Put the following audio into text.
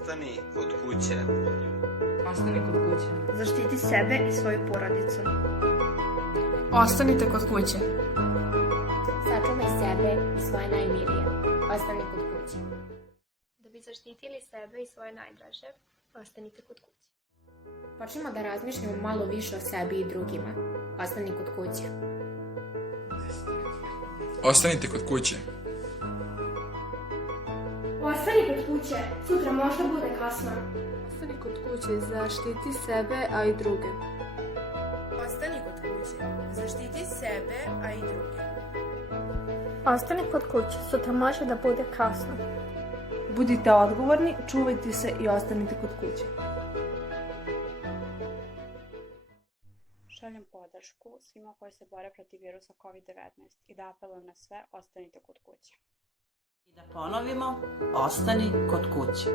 Ostani kod kuće. Ostani kod kuće. Zaštiti sebe i svoju porodicu. Ostanite kod kuće. Sačuvaj sebe i svoje najmilije. Ostani kod kuće. Da bi zaštitili sebe i svoje najdraže, ostanite kod kuće. Počnimo da razmišljamo malo više o sebi i drugima. Ostani kod kuće. Ostanite kod kuće. Ostani kod kuće, sutra možda bude kasno. Ostani kod kuće, zaštiti sebe, a i druge. Ostani kod kuće, zaštiti sebe, a i druge. Ostani kod kuće, sutra može da bude kasno. Budite odgovorni, čuvajte se i ostanite kod kuće. Šaljem podršku svima koji se bore protiv virusa COVID-19 i da apelujem na sve, ostanite kod kuće. I da ponovimo, ostani kod kuće.